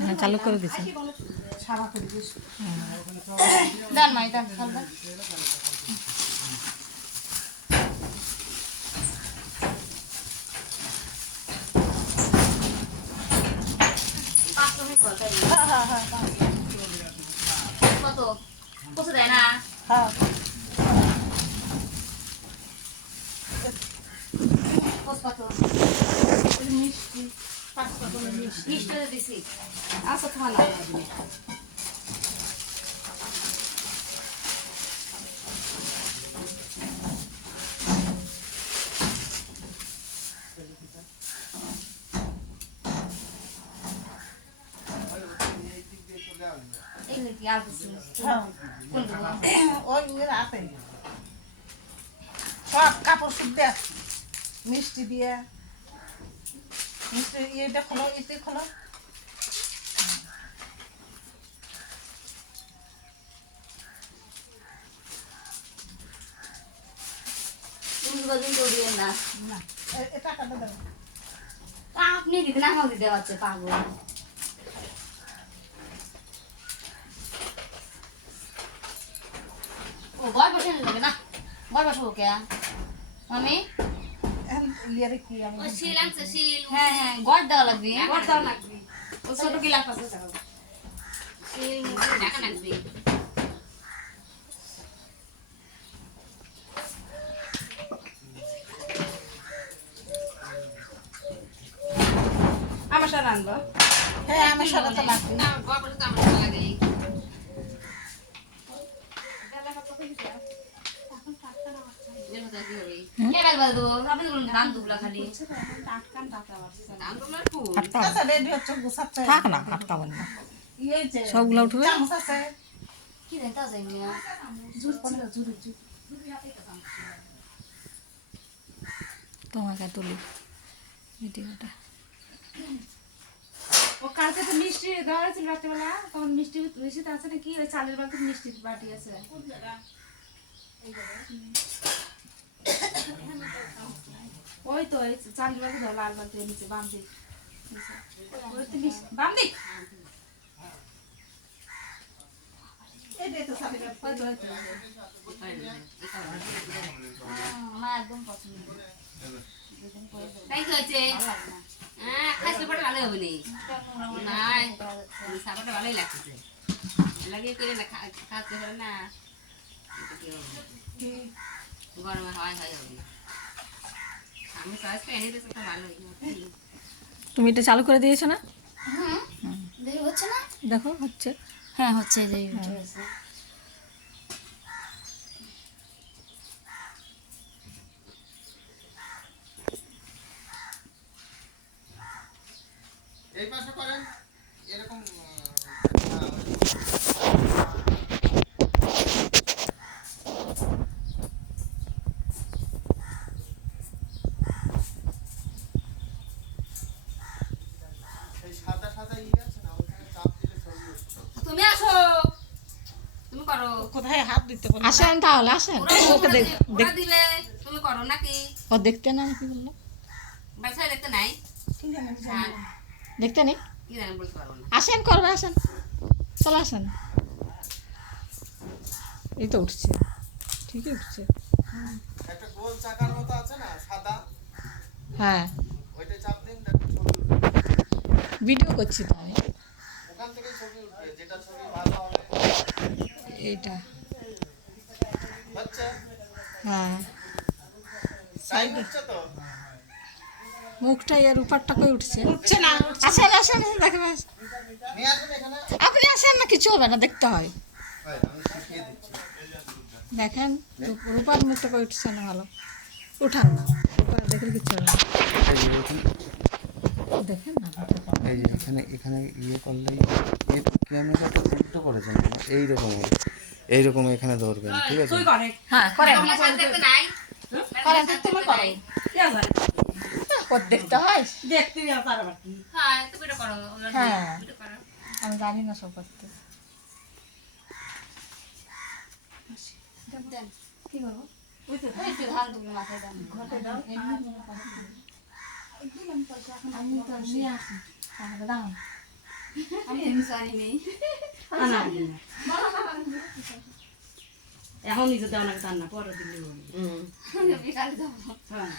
হ্যাঁ চালু করে দিচ্ছি। ডান মাই ডান খাল ডান কত কত দেয় না হ্যাঁ কত মিষ্টি 5 টাকা মিষ্টি মিষ্টি দিছি আচ্ছা খানা এগুলো কি আর কিছু কোনগুলো ওই রাতে সব কাপড় শুদ্ধে মিষ্টি দিয়ে মিষ্টি এটা খোলো ইটি খোলো তুমি বলবেন তো দিবেন না না এটা টাকা দেবো আপনি দিবেন আমাকে দিতে হচ্ছে পাগল ও বয় বসে নেবে না বয় বসবো কে মামি ইয়ারে কি আমি ও শিল আনছে শিল হ্যাঁ হ্যাঁ গড় দেওয়া লাগবে গড় দেওয়া লাগবে ও ছোট গিলাস আছে শিল ঢাকা লাগবে আমার সাথে আনবো হ্যাঁ আমার সাথে তো লাগবে না গড় বলতে আমার সাথে লাগে আচ্ছা রেডি হচ্ছে গুছাচ্ছে থাক না আটকাবেন না, ইয়ে যে সবগুলো উঠবে। চামচ আছে তোমাকে তুলি ভিডিওটা। ও কালকে তো মিষ্টি দেওয়া হয়েছিল রাত্রেবেলা, তখন মিষ্টি মিষ্টি আছে নাকি ওই চালের বালতি মিষ্টির বাটি আছে। ওই তো এই চালের বালতি ধর লাল বালতি নিচে বাম দিক বাম দিক এটাই তো সাথে ওই তো ওই তো মা একদম পছন্দ তাই কি হয়েছে হ্যাঁ খাইতে পরে ভালো হবে নি নাই সাবাটা ভালোই লাগছে লাগিয়ে করে না খাতে হবে না গরমে হয় হয় হবে আমি সস এনে দিতে তো ভালোই তুমি এটা চালু করে দিয়েছো না? হুম দেখি হচ্ছে না দেখো হচ্ছে। হ্যাঁ হচ্ছে যে উঠে গেছে এই পাশে করেন এরকম এই সাদা সাদা আছে না ওখানে চাপ দিলে ছবি উঠছে। তুমি আসো তুমি করো কোথায় হাত দিতে বল আসেন তাহলে আসেন, ওকে ওরা দিলে তুমি করো নাকি ও দেখতে না কি বললো, বাসায় দেখতে নাই কি জানি হ্যাঁ দেখতে নেই। কি জানি বলতে পারবো না আসেন করবে, আসেন চলে আসেন। এই তো উঠছে, ঠিকই উঠছে। একটা গোল চাকার মতো আছে না সাদা, হ্যাঁ ওইটা চাপ দিন দেখো ছবি উঠবে। ভিডিও করছি তো আমি। ওখান থেকেই ছবি উঠবে, যেটা ছবি ভালো হবে। এইটা হচ্ছে হ্যাঁ সাইড হচ্ছে তো মুখটা এর উপরটা কই উঠছে। উঠছে না আসেন আসেন দেখেন, নিয়ে আসুন এখানে। আপনি আসেন না, কিছু হবে না, দেখতে হয়। হয়, আমি শিখিয়ে দিচ্ছি। দেখেন রূপার মুখটা কই উঠছে না, ভালো উঠান না, রূপার দেখলে কিছু হবে না। দেখেন না এই যে এখানে এখানে ইয়ে করলেই ক্যামেরাটা উল্টো করেছেন এইরকম এখানে ধরবেন, ঠিক আছে? হ্যাঁ করেন দেখতে নাই করেন, তুমি করো, দেখতে হয়। দেখতে আর পারবা কি হ্যাঁ তুমি এটা করো হ্যাঁ এটা করো আমি জানি না সব করতে। দেন কি করবো? ওই তো ধান তুমি মাথায় দেন ঘটে দাও, আমি তো নিয়ে আসি তাহলে দাঁড়ান। আমি এমনি জানি নেই আনা দিন না। এখন নিজে দেওয়া নাকি তার না পরে দিল্লি বলি বিকালে যাবো হ্যাঁ